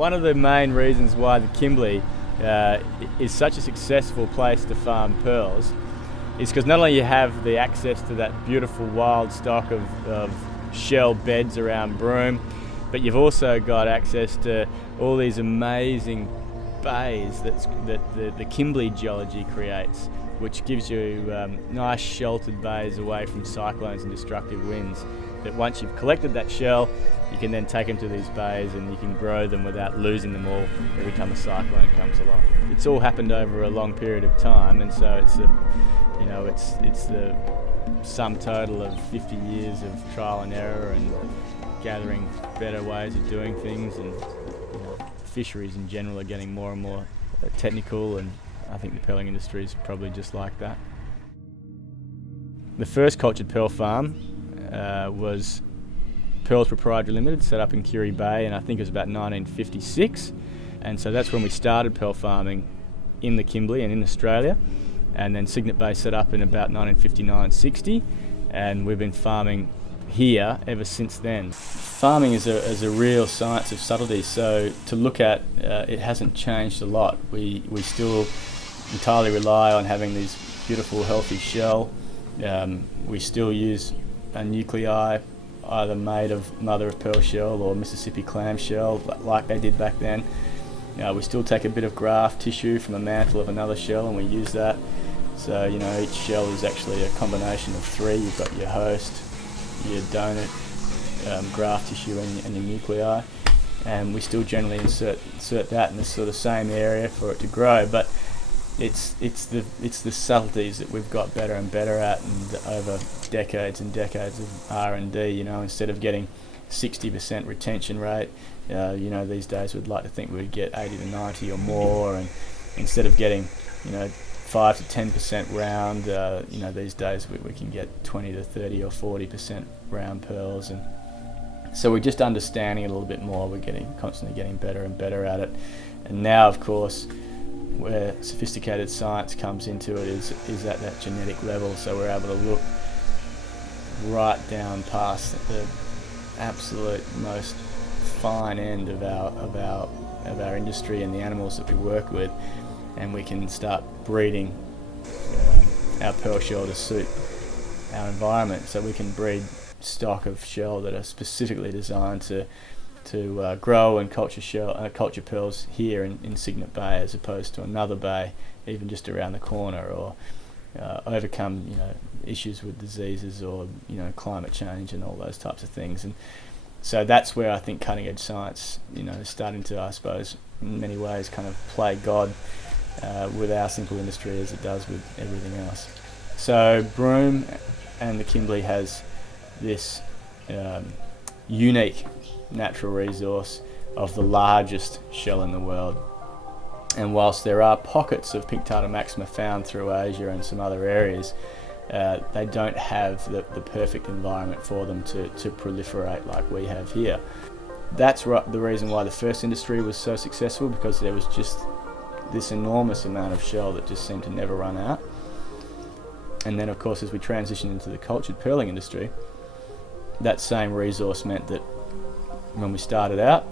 One of the main reasons why the Kimberley is such a successful place to farm pearls is because not only you have the access to that beautiful wild stock of shell beds around Broome, but you've also got access to all these amazing bays that the Kimberley geology creates, which gives you nice sheltered bays away from cyclones and destructive winds, that once you've collected that shell, you can then take them to these bays and you can grow them without losing them all every time a cyclone comes along. It's all happened over a long period of time, and so it's the sum total of 50 years of trial and error and gathering better ways of doing things, and fisheries in general are getting more and more technical, and I think the pearling industry is probably just like that. The first cultured pearl farm was Pearls Proprietary Limited, set up in Curie Bay, and I think it was about 1956, and so that's when we started pearl farming in the Kimberley and in Australia. And then Cygnet Bay set up in about 1959-60, and we've been farming here ever since then. Farming is a real science of subtlety, so to look at, it hasn't changed a lot. We still entirely rely on having these beautiful healthy shell. We still use a nuclei either made of mother of pearl shell or Mississippi clam shell like they did back then. We still take a bit of graft tissue from a mantle of another shell and we use that. So each shell is actually a combination of three. You've got your host, your donor, graft tissue and your nuclei, and we still generally insert that in the sort of same area for it to grow. But it's the subtleties that we've got better and better at, and over decades and decades of R&D. Instead of getting 60% retention rate, these days we'd like to think we'd get 80 to 90 or more, and instead of getting 5 to 10% round, these days we can get 20 to 30 or 40% round pearls, and so we're just understanding it a little bit more. We're constantly getting better and better at it, and now of course where sophisticated science comes into it is at that genetic level, so we're able to look right down past the absolute most fine end of our industry and the animals that we work with, and we can start breeding our pearl shell to suit our environment. So we can breed stock of shell that are specifically designed to grow and culture pearls here in Cygnet Bay, as opposed to another bay even just around the corner, or overcome issues with diseases or climate change and all those types of things. And so that's where I think cutting edge science is starting to, I suppose, in many ways kind of play God with our simple industry as it does with everything else. So Broome and the Kimberley has this unique natural resource of the largest shell in the world. And whilst there are pockets of pink tartar maxima found through Asia and some other areas, they don't have the perfect environment for them to proliferate like we have here. That's the reason why the first industry was so successful, because there was just this enormous amount of shell that just seemed to never run out. And then of course as we transitioned into the cultured pearling industry, that same resource meant that when we started out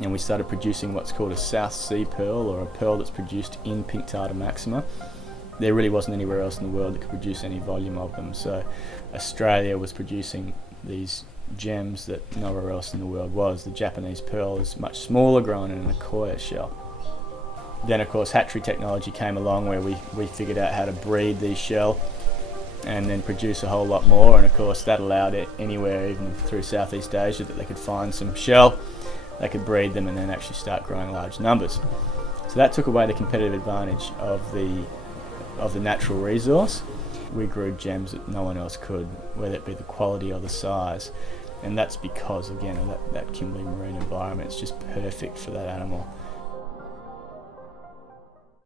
and we started producing what's called a South Sea pearl, or a pearl that's produced in pink tartar maxima, there really wasn't anywhere else in the world that could produce any volume of them. So Australia was producing these gems that nowhere else in the world was. The Japanese pearl is much smaller, grown in an Akoya shell. Then of course hatchery technology came along, where we figured out how to breed these shell and then produce a whole lot more, and of course that allowed it anywhere, even through Southeast Asia, that they could find some shell, they could breed them and then actually start growing large numbers. So that took away the competitive advantage of the natural resource. We grew gems that no one else could, whether it be the quality or the size, and that's because again of that Kimberley marine environment. It's just perfect for that animal.